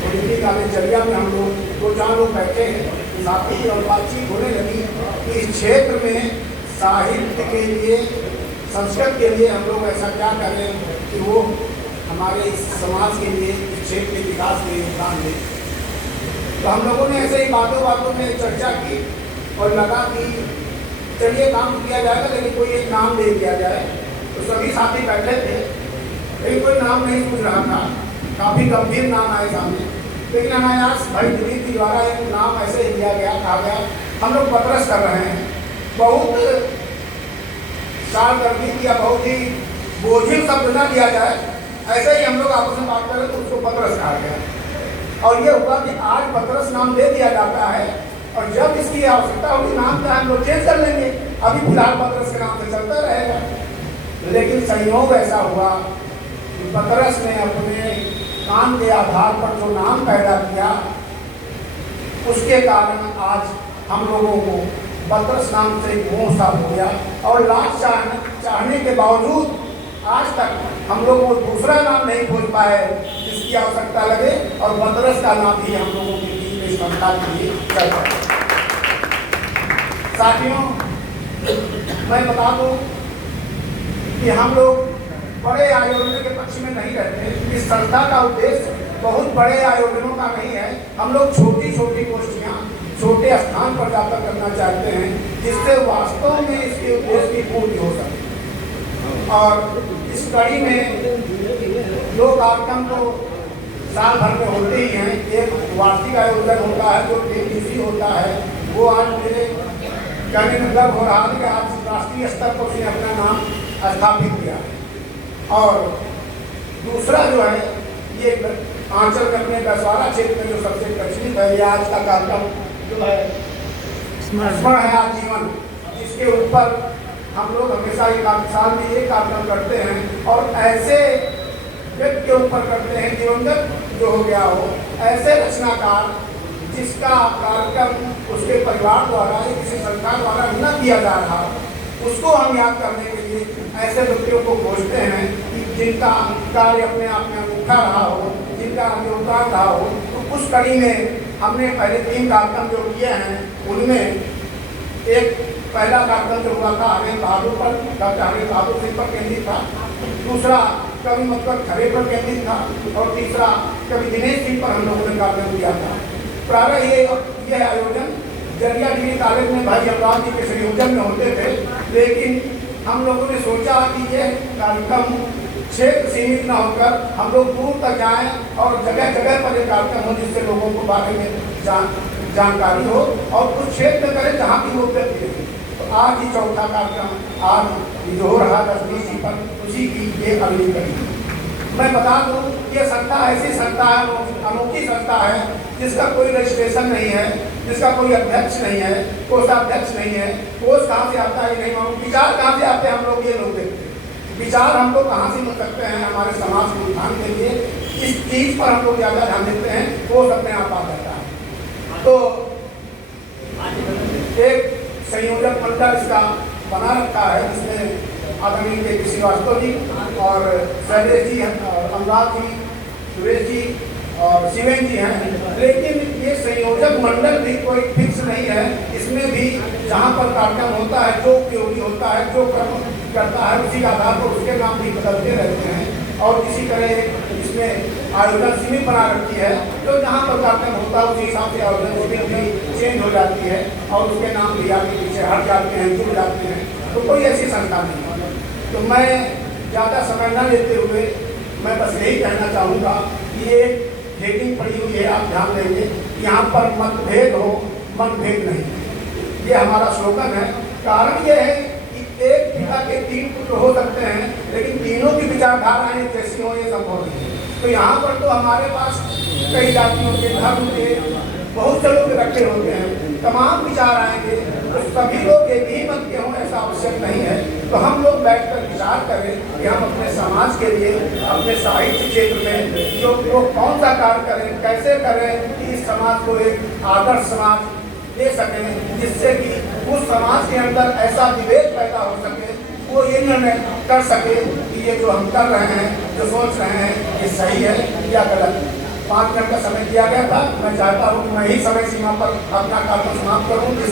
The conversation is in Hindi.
उनकी दिनचर्या में हम लोग 2-4 लोग बैठे हैं, साथी और बातचीत होने लगी कि इस क्षेत्र में साहित्य के लिए, संस्कृत के लिए हम लोग ऐसा क्या कर रहे हैं कि वो हमारे इस समाज के लिए, इस क्षेत्र के विकास के लिए योगदान दें। तो हम लोगों ने ऐसे ही बातों बातों में चर्चा की और लगा कि चलिए काम किया जाएगा, लेकिन कोई एक नाम दे दिया जाए। तो सभी साथी बैठे थे, लेकिन कोई नाम नहीं पूछ रहा था, काफ़ी गंभीर नाम आए सामने। लेकिन अनायास भाई दिलीप जी द्वारा एक नाम ऐसे ही दिया गया, कहा गया हम लोग पतरस कर रहे हैं। बहुत सारदर्दी या बहुत ही बोझिल शब्द ना दिया जाए, ऐसे ही हम लोग आपस में बात करें तो उसको पतरस कहा गया। और ये हुआ कि आज पतरस नाम दे दिया जाता है, और जब इसकी आवश्यकता होगी नाम का हम लोग चेंज कर लेंगे। अभी फिलहाल पतरस के नाम से चलता रहेगा। लेकिन संयोग ऐसा हुआ कि पतरस ने अपने काम के आधार पर जो नाम पैदा किया, उसके कारण आज हम लोगों को पतरस नाम से मोह सा हो गया। और लास्ट चाहने के बावजूद आज तक हम लोग को दूसरा नाम नहीं खोज पाए जिसकी आवश्यकता लगे, और पतरस का नाम ही हम लोगों के बीच में संस्था के लिए चल रहा है। साथियों, मैं बता दूं कि हम लोग बड़े आयोजनों के पक्ष में नहीं रहते। इस संस्था का उद्देश्य बहुत बड़े आयोजनों का नहीं है। हम लोग छोटी छोटी गोष्ठियाँ छोटे स्थान पर जाकर करना चाहते हैं, जिससे वास्तव में इसके उद्देश्य की पूर्ति हो सके। और इस कड़ी में 2 कार्यक्रम तो साल भर में होते ही हैं। एक वार्षिक आयोजन होता है जो TDC होता है, वो आज मेरे कहने में गर्व हो रहा है कि आज राष्ट्रीय स्तर पर उसने अपना नाम स्थापित किया। और दूसरा जो है ये आंचल में अपने दसवारा क्षेत्र में जो सबसे प्रचलित है, ये आज का कार्यक्रम जो है स्मरण है आजीवन, इसके ऊपर हम लोग हमेशा एक साल में एक कार्यक्रम करते हैं। और ऐसे व्यक्ति के ऊपर करते हैं दिवंगत जो हो गया हो, ऐसे रचनाकार जिसका कार्यक्रम उसके परिवार द्वारा या किसी संस्था द्वारा न किया जा रहा, उसको हम याद करने के लिए ऐसे व्यक्तियों को खोजते हैं कि जिनका कार्य अपने आप में अनूठा रहा हो, जिनका योगदान रहा हो। तो उस कड़ी में हमने पहले 3 कार्यक्रम जो किए हैं, उनमें एक पहला कार्यक्रम जो हुआ था हरेंद्र बहादुर पर, डॉक्टर हरेंद्र बहादुर सिंह पर केंद्रित था। दूसरा कवि मतलब खरे पर केंद्रित था। और तीसरा कवि दिनेश सिंह पर हम लोगों ने कार्यक्रम किया था। प्रारंभ ये आयोजन जरिया डिग्री कॉलेज में भाई अमराव जी के संयोजन में होते थे, लेकिन हम लोगों ने सोचा कि ये कार्यक्रम क्षेत्र सीमित न होकर हम लोग दूर तक जाएं और जगह जगह पर ये कार्यक्रम हो, जिससे लोगों को बारे में जानकारी हो, और कुछ क्षेत्र में करें जहाँ की वो व्यक्ति रहे। तो आज ही चौथा कार्यक्रम आज जो हो रहा 10 पर, उसी की ये अगली कड़ी। मैं बता दूं ये संस्था ऐसी संस्था है, अनोखी संस्था है, जिसका कोई रजिस्ट्रेशन नहीं है, जिसका कोई अध्यक्ष नहीं है, कोषाध्यक्ष नहीं है। कोष कहाँ से आता है नहीं मालूम, विचार कहाँ से आते हैं हम लोग ये लोग देखते हैं। विचार हम लोग कहाँ से मिल सकते हैं हमारे समाज के उत्थान के लिए, इस चीज़ पर हम लोग ज़्यादा ध्यान देते हैं, कोष अपने आप आ जाता है। तो एक संयोजक मंडल इसका बना रखा है, जिसमें आदरणीय के श्रीवास्तव जी और शैलेश जी, अनुराग जी, सुरेश जी और शिवेन जी हैं। लेकिन ये संयोजक मंडल भी कोई फिक्स नहीं है। इसमें भी जहाँ पर कार्यक्रम होता है, जो उपयोगी होता है, जो कर्म करता है, उसी के आधार पर उसके नाम भी बदलते रहते हैं। और इसी तरह इसमें आयोजन समिति बना रखी है, तो जहाँ पर कार्यक्रम होता है उसी हिसाब से आयोजन समिति भी चेंज हो जाती है और उसके नाम भी आगे पीछे हट जाते हैं, जुड़ जाते हैं। तो कोई ऐसी संस्था नहीं है। तो मैं ज़्यादा समय न लेते हुए मैं बस यही कहना चाहूँगा कि ये हेडिंग पड़ी हुई है, आप ध्यान देंगे, यहाँ पर मतभेद हो, मनभेद नहीं, ये हमारा स्लोगन है। कारण ये है कि एक पिता के 3 पुत्र हो सकते हैं, लेकिन तीनों की विचारधाराएं जैसी हो ये संभव नहीं है। तो यहाँ पर तो हमारे पास कई जातियों के, धर्म के, बहुत से लोग इकट्ठे होते हैं, तमाम विचार आएंगे, तो सभी लोग एक ही मत के हों ऐसा आवश्यक नहीं है। तो हम लोग बैठकर विचार करें कि हम अपने समाज के लिए, अपने साहित्य क्षेत्र में जो कौन सा कार्य करें, कैसे करें कि इस समाज को एक आदर्श समाज दे सकें, जिससे कि उस समाज के अंदर ऐसा विवेक पैदा हो सके, वो ये निर्णय कर सके कि ये जो हम कर रहे हैं, जो सोच रहे हैं, ये सही है या गलत है। 5 मिनट का समय दिया गया था। मैं चाहता हूँ कि मैं ही समय सीमा पर अपना कार्य समाप्त करूँ। जिस